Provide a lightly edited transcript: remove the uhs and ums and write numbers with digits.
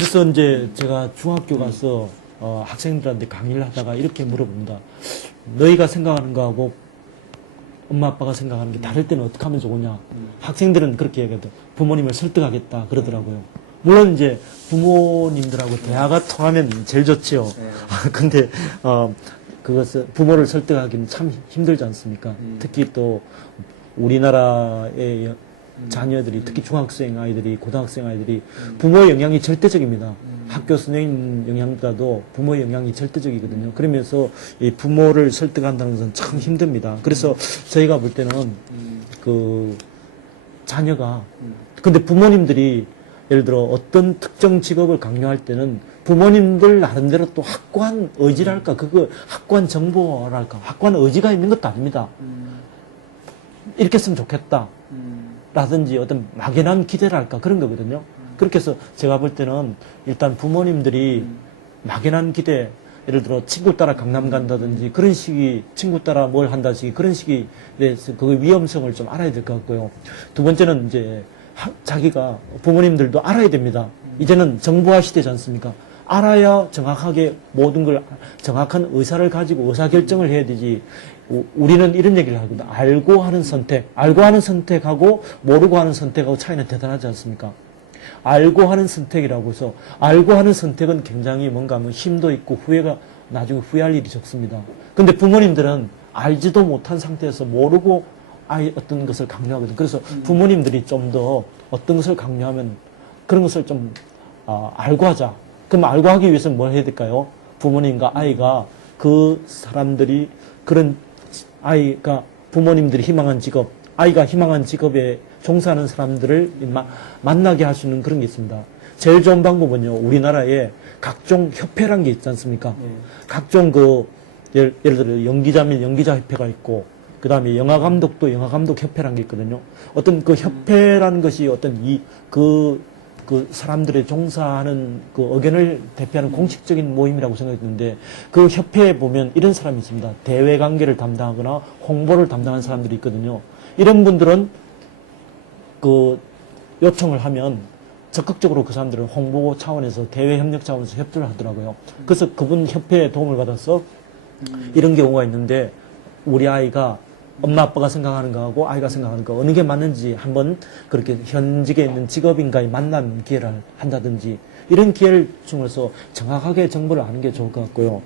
그래서 이제 제가 중학교 가서 학생들한테 강의를 하다가 이렇게 물어봅니다. 너희가 생각하는 거하고 엄마 아빠가 생각하는 게 다를 때는 어떻게 하면 좋으냐. 학생들은 그렇게 얘기해도 부모님을 설득하겠다 그러더라고요. 물론 이제 부모님들하고 대화가 통하면 제일 좋지요. 근데 그것을 부모를 설득하기는 참 힘들지 않습니까? 특히 또 우리나라의 자녀들이 특히 중학생 아이들이 고등학생 아이들이 부모의 영향이 절대적입니다. 학교 선생님 영향보다도 부모의 영향이 절대적이거든요. 그러면서 이 부모를 설득한다는 것은 참 힘듭니다. 그래서 저희가 볼 때는 그 자녀가 근데 부모님들이 예를 들어 어떤 특정 직업을 강요할 때는 부모님들 나름대로 또 확고한 의지랄까 그거 확고한 정보랄까 확고한 의지가 있는 것도 아닙니다. 이렇게 했으면 좋겠다. 라든지 어떤 막연한 기대랄까 그런 거거든요. 그렇게 해서 제가 볼 때는 일단 부모님들이 막연한 기대, 예를 들어 친구 따라 강남 간다든지 그런 식이 친구 따라 뭘 한다든지 그런 식이 대해서 그 위험성을 좀 알아야 될 것 같고요. 두 번째는 이제 자기가 부모님들도 알아야 됩니다. 이제는 정보화 시대지 않습니까? 알아야 정확하게 모든 걸 정확한 의사를 가지고 의사결정을 해야 되지. 우리는 이런 얘기를 하거든요. 알고 하는 선택, 알고 하는 선택하고 모르고 하는 선택하고 차이는 대단하지 않습니까? 알고 하는 선택이라고 해서 알고 하는 선택은 굉장히 뭔가 뭐 힘도 있고 나중에 후회할 일이 적습니다. 근데 부모님들은 알지도 못한 상태에서 모르고 어떤 것을 강요하거든요. 그래서 부모님들이 좀 더 어떤 것을 강요하면 그런 것을 좀 알고 하자. 그럼 알고 하기 위해서는 뭘 해야 될까요? 부모님과 아이가 그 사람들이 그런 아이가 부모님들이 희망한 직업, 아이가 희망한 직업에 종사하는 사람들을 만나게 할 수 있는 그런 게 있습니다. 제일 좋은 방법은요, 우리나라에 각종 협회란 게 있지 않습니까? 각종 예를 들어 연기자면 연기자협회가 있고, 그 다음에 영화감독도 영화감독협회란 게 있거든요. 어떤 그 협회라는 것이 어떤 그 사람들의 종사하는 그 의견을 대표하는 공식적인 모임이라고 생각했는데 그 협회에 보면 이런 사람이 있습니다. 대외 관계를 담당하거나 홍보를 담당하는 사람들이 있거든요. 이런 분들은 그 요청을 하면 적극적으로 그 사람들은 홍보 차원에서 대외 협력 차원에서 협조를 하더라고요. 그래서 그분 협회의 도움을 받아서 이런 경우가 있는데 우리 아이가 엄마 아빠가 생각하는 거하고 아이가 생각하는 거 어느 게 맞는지 한번 그렇게 현직에 있는 직업인과의 만남 기회를 한다든지 이런 기회를 통해서 정확하게 정보를 아는 게 좋을 것 같고요.